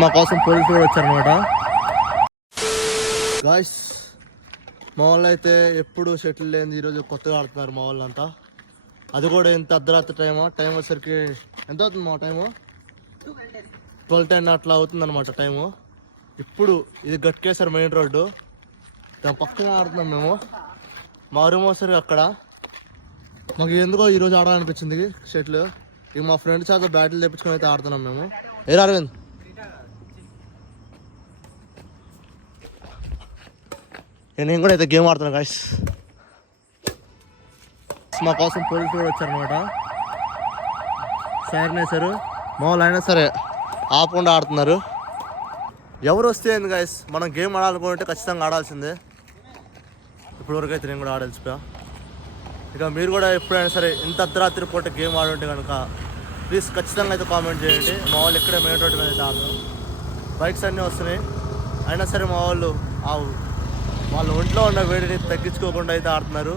మా కోసం పోలీసులు కూడా వచ్చారనమాట. గాయ్స్ మా వాళ్ళు అయితే ఎప్పుడు షటిల్ లేని ఈరోజు కొత్తగా ఆడుతున్నారు మా వాళ్ళంతా. అది కూడా ఎంత అర్ధరాత్రి టైం వచ్చేసరికి ఎంత అవుతుంది మా టైము 12:10 అట్లా అవుతుంది అనమాట టైము. ఇప్పుడు ఇది గట్కేశ్వర్ మెయిన్ రోడ్డు, దాని పక్కన ఆడుతున్నాం మేము. మా రూమ్ వస్తారు అక్కడ. మాకు ఎందుకో ఈరోజు ఆడాలనిపించింది షటిల్. ఇక మా ఫ్రెండ్స్ అయితే బ్యాటిల్ తెప్పించుకొని అయితే ఆడుతున్నాం మేము. ఏ అరవింద్ నేను కూడా అయితే గేమ్ ఆడుతున్నాను గాయ్స్. మా కోసం పోలీసులు కూడా వచ్చారనమాట. సైరన్ వేశారు. మా వాళ్ళు అయినా సరే ఆపకుండా ఆడుతున్నారు. ఎవరు వస్తే ఏంది గాయ్స్, మనం గేమ్ ఆడాలనుకుంటే ఖచ్చితంగా ఆడాల్సిందే. ఇప్పటివరకు అయితే నేను కూడా ఆడాల్సిపోయా. ఇక మీరు కూడా ఎప్పుడైనా సరే ఇంత అర్ధరాత్రి పూట గేమ్ ఆడుంటే కనుక ప్లీజ్ ఖచ్చితంగా అయితే కామెంట్ చేయండి. మా వాళ్ళు ఇక్కడే మెయిన్ రోడ్డు మీద అయితే ఆడరు. బైక్స్ అన్నీ వస్తున్నాయి అయినా సరే మా వాళ్ళు వాళ్ళ ఒంట్లో ఉన్న వేడిని తగ్గించుకోకుండా అయితే ఆడుతున్నారు.